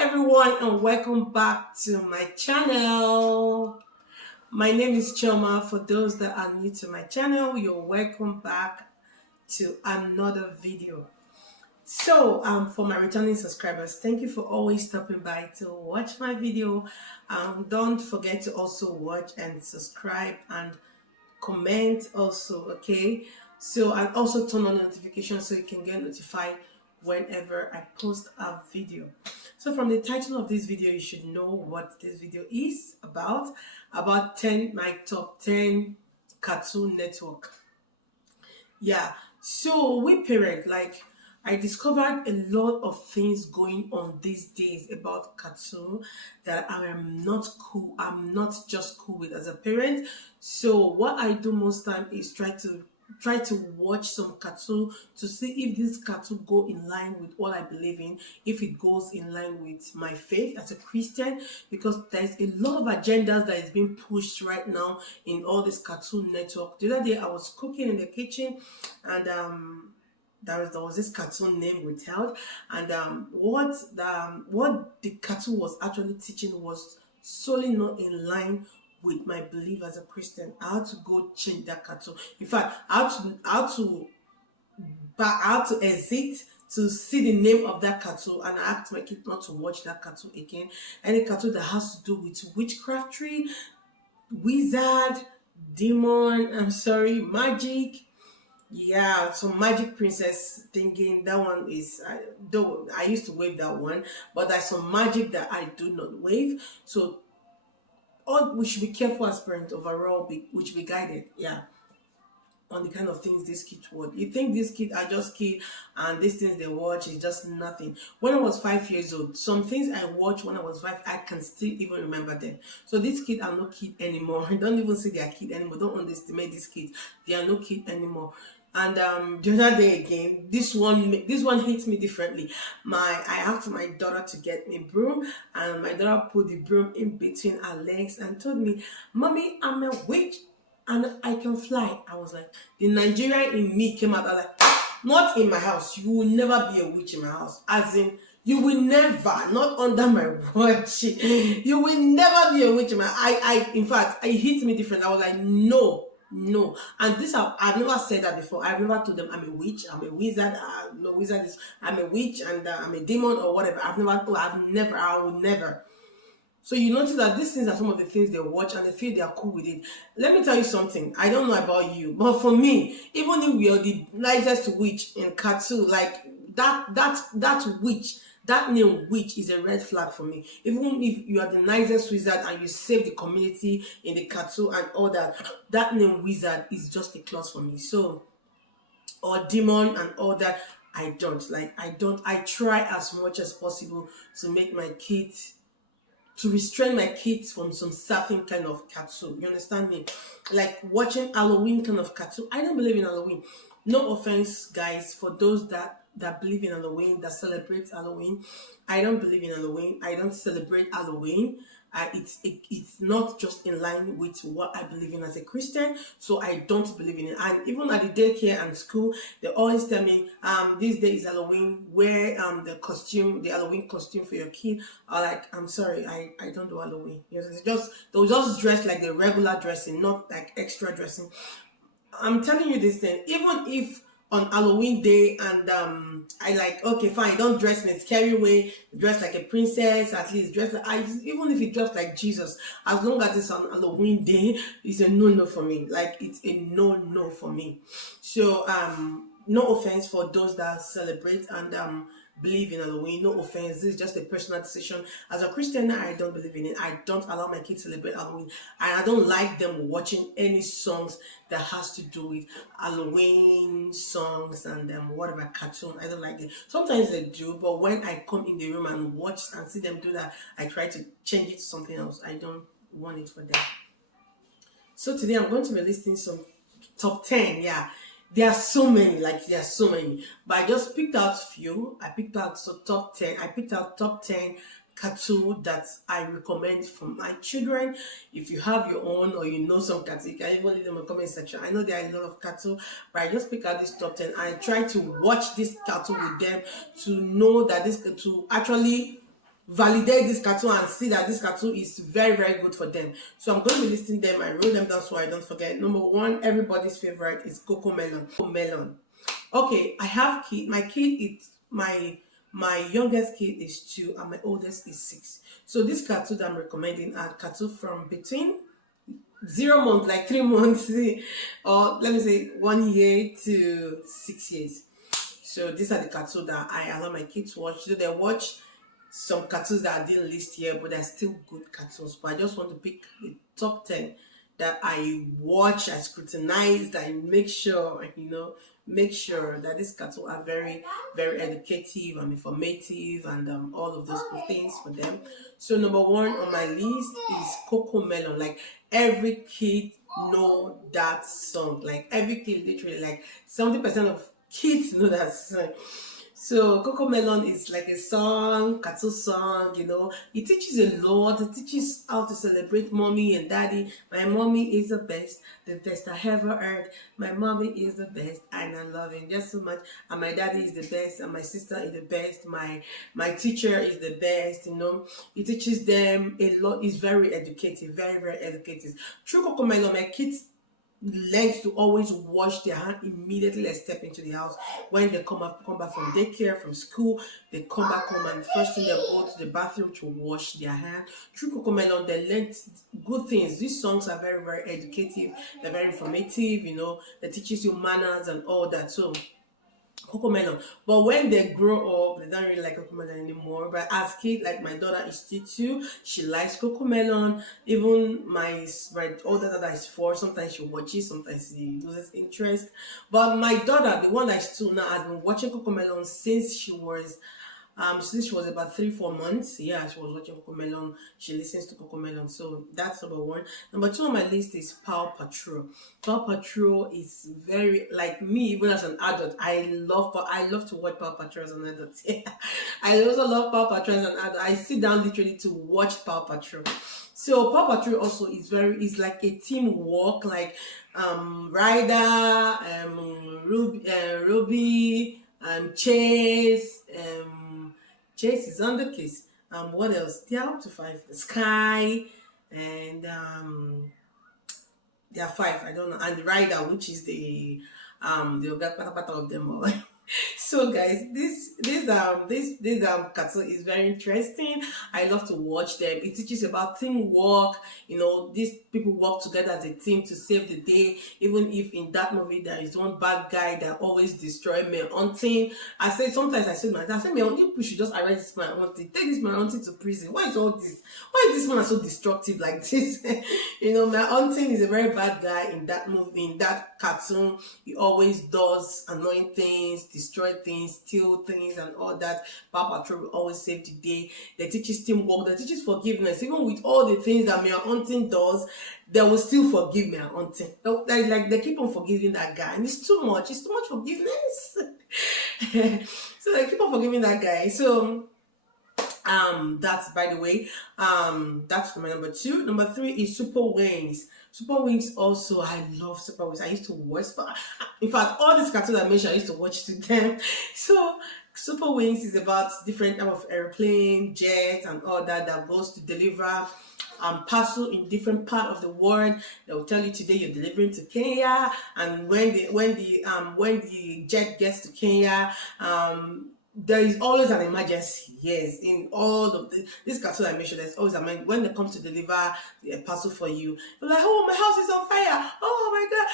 everyone and welcome back to my channel. My name is Choma. For those that are new to my channel, you're welcome back to another video. So for my returning subscribers, thank you for always stopping by to watch my video. Don't forget to also watch and subscribe and comment also, okay? So and also turn on notifications so you can get notified whenever I post a video. So from the title of this video, you should know what this video is about 10 my top 10 Cartoon Network. Yeah, so we parent, like, I discovered a lot of things going on these days about cartoon that I am not cool. I'm not just cool with as a parent. So what I do most time is try to watch some cartoon to see if this cartoon go in line with what I believe in, if it goes in line with my faith as a Christian, because there's a lot of agendas that is being pushed right now in all this Cartoon Network. The other day I was cooking in the kitchen and there was this cartoon name withheld, and what the cartoon was actually teaching was solely not in line with my belief as a Christian. I had to go change that cartoon. In fact, I had to exit to see the name of that cartoon, and I asked my kid not to watch that cartoon again. Any cartoon that has to do with witchcraftry, wizard, demon, magic. Yeah, some magic princess thinking that one is, though I used to wave that one, but there's some magic that I do not wave. So all we should be careful as parents overall, we should be guided, yeah, on the kind of things these kids watch. You think these kids are just kids and these things they watch is just nothing. When I was 5 years old, some things I watched when I was 5, I can still even remember them. So these kids are not kids anymore. Don't even say they are kids anymore. Don't underestimate these kids. They are no kids anymore. And the other day again, this one hits me differently. I asked my daughter to get me a broom, and my daughter put the broom in between her legs and told me, "Mommy, I'm a witch and I can fly." I was like, the Nigerian in me came out. I was like, not in my house. You will never be a witch in my house. As in, you will never, not under my watch. You will never be a witch in my. In fact, it hit me different. I was like, no. And this I've never said that before. I've never told them I'm a witch, I'm a wizard. No, wizard is I'm a witch and I'm a demon or whatever. I will never. So you notice that these things are some of the things they watch and they feel they are cool with it. Let me tell you something. I don't know about you, but for me, even if we are the nicest witch in cartoon, like that witch, that name witch is a red flag for me. Even if you are the nicest wizard and you save the community in the cartoon and all that, that name wizard is just a clause for me. So, or demon and all that, I try as much as possible to make my kids, to restrain my kids from some certain kind of cartoon. You understand me? Like watching Halloween kind of cartoon. I don't believe in Halloween. No offense, guys, for those that believe in Halloween, that celebrate Halloween. I don't believe in Halloween. I don't celebrate Halloween. It's not just in line with what I believe in as a Christian, so I don't believe in it. And even at the daycare and school, they always tell me, this day is Halloween, wear the Halloween costume for your kid. I'm like, I'm sorry, I don't do Halloween. They'll just dress like the regular dressing, not like extra dressing. I'm telling you this thing, even if on Halloween day and I like, okay, fine, don't dress in a scary way, dress like a princess, at least dress like, even if you dress like Jesus, as long as it's on Halloween day, it's a no for me. Like, it's a no for me. So no offense for those that celebrate and believe in Halloween. No offense, this is just a personal decision. As a Christian, I don't believe in it. I don't allow my kids to celebrate Halloween, and I don't like them watching any songs that has to do with Halloween songs and whatever cartoon. I don't like it. Sometimes they do, but when I come in the room and watch and see them do that, I try to change it to something else. I don't want it for them. So today I'm going to be listing some top 10. Yeah, there are so many, but I just picked out few. I picked out top 10. I picked out top 10 cartoon that I recommend for my children. If you have your own or you know some cartoon, you can even leave them in the comment section. I know there are a lot of cartoon, but I just pick out this top 10. I try to watch this cartoon with them to know that to actually validate this cartoon and see that this cartoon is very, very good for them. So I'm going to be listing them. I wrote them down so I don't forget. Number one, everybody's favorite is CoComelon. CoComelon. Okay, I have kid. My kid is my youngest kid is 2 and my oldest is 6. So this cartoon that I'm recommending are cartoon from between 0 months, like 3 months, or let me say 1 year to 6 years. So these are the cartoons that I allow my kids to watch. So they watch some cartoons that I didn't list here, but they're still good cartoons. But I just want to pick the top 10 that I watch, I scrutinize, that I make sure, make sure that these cartoons are very, very educative and informative and all of those good things for them. So number one on my list is CoComelon. Like every kid know that song. Like every kid, literally, like 70% of kids know that song. So CoComelon is like a song, cartoon song, It teaches a lot. It teaches how to celebrate mommy and daddy. My mommy is the best I ever heard. My mommy is the best, and I love him just so much. And my daddy is the best, and my sister is the best. My teacher is the best, It teaches them a lot. It's very educative, very, very educative. Through CoComelon, my kids learn to always wash their hand immediately they step into the house. When they come back from daycare, from school, they come back home and first thing they go to the bathroom to wash their hand. Through CoComelon, they learn good things. These songs are very, very educative. They're very informative. They teaches you manners and all that. So CoComelon. But when they grow up, they don't really like CoComelon anymore. But as kids, like my daughter is still 2, she likes CoComelon. Even my older daughter is 4. Sometimes she watches, sometimes she loses interest. But my daughter, the one that is 2 now, has been watching CoComelon since she was about 3-4 months. Yeah, she was watching CoComelon. She listens to CoComelon. So that's number one. Number 2 on my list is Paw Patrol. Paw Patrol is very, like me, even as an adult, I love to watch Paw Patrol as an adult. I also love Paw Patrol as an adult. I sit down literally to watch Paw Patrol. So Paw Patrol also is like a teamwork, like Ryder, Ruby, Chase, Chase is on the case. What else? They are up to 5. Sky, and there are 5. I don't know. And the Rider, which is the pata of them all. So guys, this cartoon is very interesting. I love to watch them. It teaches about teamwork. These people work together as a team to save the day. Even if in that movie there is one bad guy that always destroy my auntie. Sometimes I say, man, you should just arrest this man auntie. Take this man auntie to prison. Why is all this? Why is this man so destructive like this? My auntie is a very bad guy in that movie, in that cartoon. He always does annoying things, destroy things, steal things, and all that. Paw Patrol will always save the day. They teaches teamwork. They teaches forgiveness. Even with all the things that my auntie does, they will still forgive my auntie. Like they keep on forgiving that guy, and it's too much. It's too much forgiveness. So they keep on forgiving that guy. So that's, by the way, that's my number 2. Number 3 is Super Wings. Super Wings also, I love Super Wings. I used to watch, in fact, all these cartoons I mentioned, I used to watch to them. So Super Wings is about different type of airplane, jets, and all that goes to deliver parcel in different part of the world. They will tell you today you're delivering to Kenya, and when the jet gets to Kenya, there is always an emergency. Yes, in all of this cartoon I mentioned, there's always when they come to deliver a parcel for you. You're like, oh, my house is on fire. Oh my God.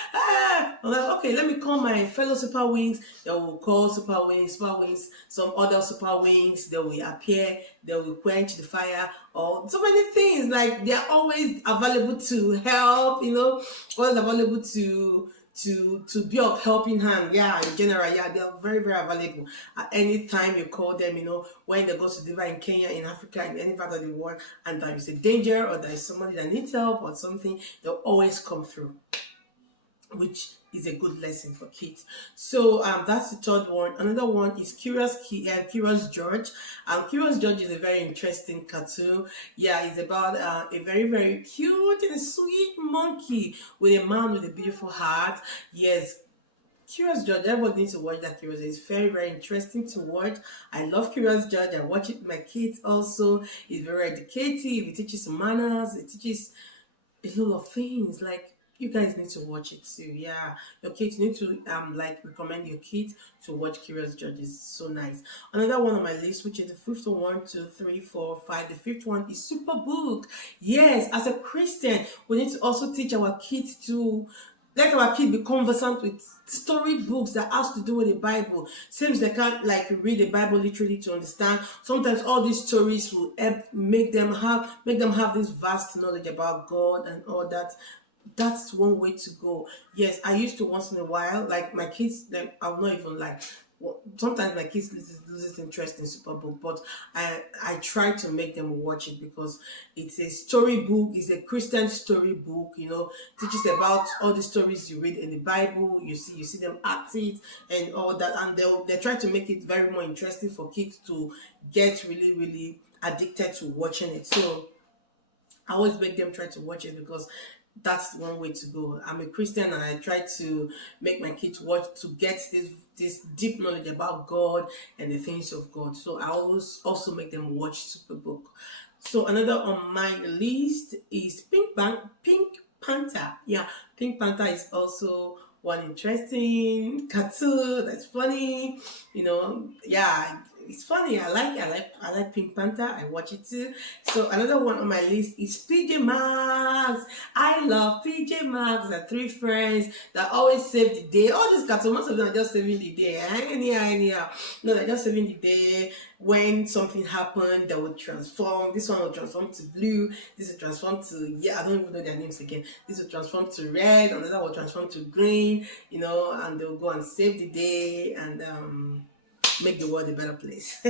I'm like, okay, let me call my fellow Super Wings. They will call Super Wings, some other Super Wings. They will appear. They will quench the fire. Or so many things. Like they are always available to help. Always available to be of helping hand. Yeah, in general, yeah, they are very, very available at any time you call them. When they go to deliver in Kenya, in Africa, in any part of the world, and there is a danger or there is somebody that needs help or something, they'll always come through, which is a good lesson for kids. So that's the third one. Another one is Curious George. Curious George is a very interesting cartoon. Yeah, it's about a very, very cute and sweet monkey with a man with a beautiful heart. Yes, Curious George, everybody needs to watch that. Curious, it's very, very interesting to watch. I love Curious George. I watch it with my kids also. It's very educative. It teaches manners. It teaches a lot of things. Like, you guys need to watch it too. Yeah, your kids need to like recommend your kids to watch Curious George. It's so nice. Another one on my list, which is the fifth one, 1, 2, 3, 4, 5. The fifth one is Superbook. Yes, as a Christian, we need to also teach our kids to let our kids be conversant with story books that has to do with the Bible. Seems they can't like read the Bible literally to understand. Sometimes all these stories will help make them have this vast knowledge about God and all that. That's one way to go. Yes, I used to once in a while, like my kids, I'm not even like, sometimes my kids loses interest in Superbook, but I try to make them watch it because it's a storybook, it's a Christian storybook, teaches about all the stories you read in the Bible. You see them act it and all that, and they try to make it very more interesting for kids to get really, really addicted to watching it. So I always make them try to watch it because that's one way to go. I'm a Christian and I try to make my kids watch to get this deep knowledge about God and the things of God. So I always also make them watch Superbook. So another on my list is Pink Panther. Yeah, Pink Panther is also one interesting cartoon that's funny. Yeah, it's funny. I like Pink Panther. I watch it too. So another one on my list is PJ Masks. I love PJ Masks. They're three friends that always save the day. All these cartoons, most of them are just saving the day. Anyhow. No, they're just saving the day. When something happened, they would transform. This one will transform to blue. This will transform to, I don't even know their names again. This will transform to red. Another will transform to green. And they'll go and save the day and make the world a better place.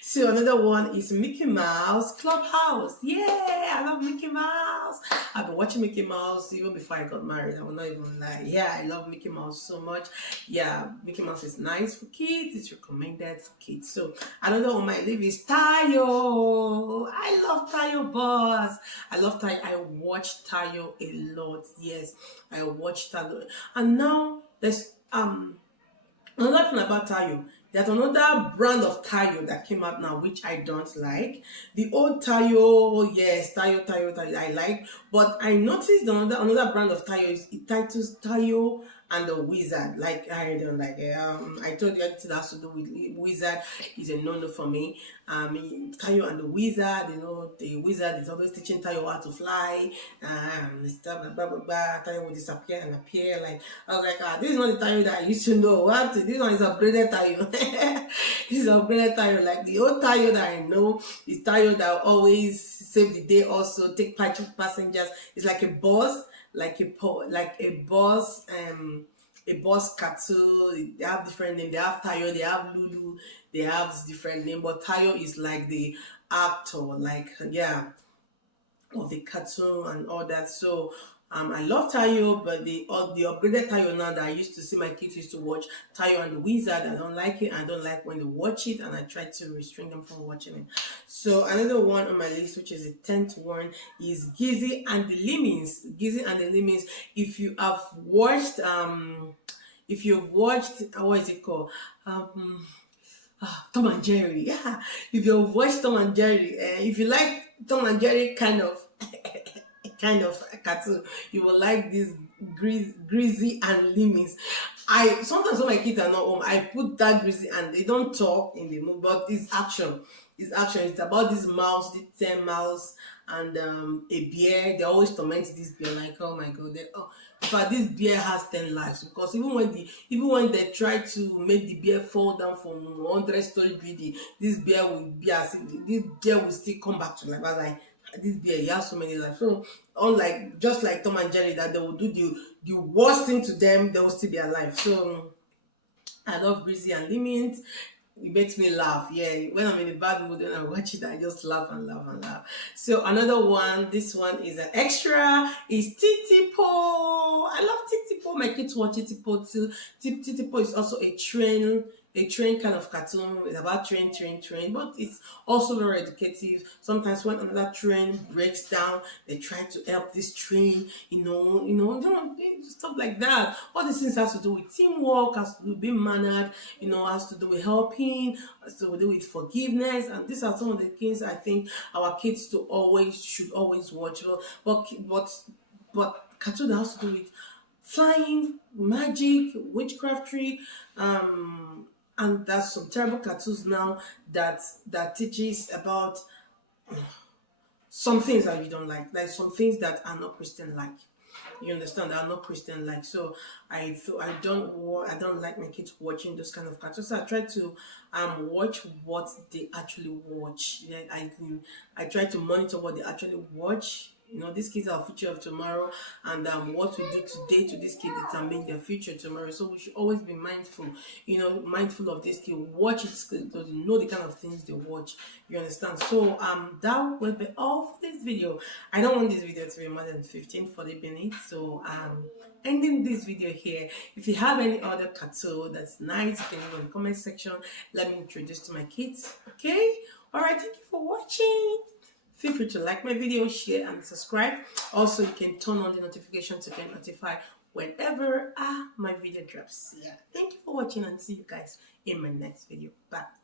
So another one is Mickey Mouse Clubhouse. Yeah, I love Mickey Mouse. I've been watching Mickey Mouse even before I got married. I will not even lie. Yeah, I love Mickey Mouse so much. Yeah, Mickey Mouse is nice for kids. It's recommended for kids. So another on my list is Tayo. I love Tayo Boss. I love Tayo. I watch Tayo a lot. Yes, I watch Tayo. And now there's another thing about Tayo. There's another brand of Tayo that came out now, which I don't like. The old Tayo, yes, Tayo, I like. But I noticed another brand of Tayo is it titles Tayo and the Wizard. Like, I don't like it. I told you anything that has to do with Wizard is a no-no for me. Tayo and the Wizard, the Wizard is always teaching Tayo how to fly. Stuff like blah, blah, blah. Tayo will disappear and appear. Like, I was like, this is not the Tayo that I used to know. This one is upgraded Tayo. This is upgraded Tayo. Like, the old Tayo that I know is Tayo that always save the day, also take passengers. It's like a boss, a boss cartoon. They have different names. They have Tayo, they have Lulu, they have different names. But Tayo is like the actor, of the cartoon and all that. So I love Tayo, but the upgraded Tayo now that I used to see my kids used to watch, Tayo and the Wizard, I don't like it. I don't like when they watch it, and I try to restrain them from watching it. So another one on my list, which is the 10th one, is Gizzy and the Lemmings. Gizzy and the Lemmings. If you've watched, what is it called? Tom and Jerry. Yeah, if you've watched Tom and Jerry, if you like Tom and Jerry kind of cartoon, you will like this Grizzy and Lemmings. I sometimes when my kids are not home, I put that Grizzy and they don't talk in the movie, but it's action. It's about this mouse, this 10 mouse, and a bear. They always torment this bear, like, oh my god, in fact, this bear has 10 lives, because even when they try to make the bear fall down from 100-story building, this bear will still come back to life. I was like, this bear, he has so many lives. So unlike just like Tom and Jerry, that they will do the worst thing to them, they will still be alive. So I love Grizzy and Lemmings. It makes me laugh. Yeah, when I'm in a bad mood and I watch it, I just laugh and laugh and laugh. So another one, this one is an extra, is Titipo. I love Titipo. My kids watch Titipo too. Titipo is also a train a train kind of cartoon. It's about train, but it's also very educative. Sometimes when another train breaks down, they try to help this train, stuff like that. All these things has to do with teamwork, has to do with being mannered, has to do with helping, has to do with forgiveness, and these are some of the things I think our kids should always watch. But cartoon that has to do with flying, magic, witchcraftry, and there's some terrible cartoons now that teaches about some things that you don't like some things that are not Christian like. You understand? That are not Christian like. So I don't like my kids watching those kind of cartoons. So I try to watch what they actually watch. Yeah, I try to monitor what they actually watch. These kids are our future of tomorrow, and what we do today to these kids determine their future tomorrow. So we should always be mindful, mindful of this kid. Watch it because you know the kind of things they watch. You understand? So that will be all for this video. I don't want this video to be more than 40 minutes, so ending this video here. If you have any other cartoon that's nice, you can leave in the comment section. Let me introduce to my kids. Okay? Alright, thank you for watching. Feel free to like my video, share, and subscribe. Also, you can turn on the notification to get notified whenever my video drops. Yeah. Thank you for watching, and see you guys in my next video. Bye.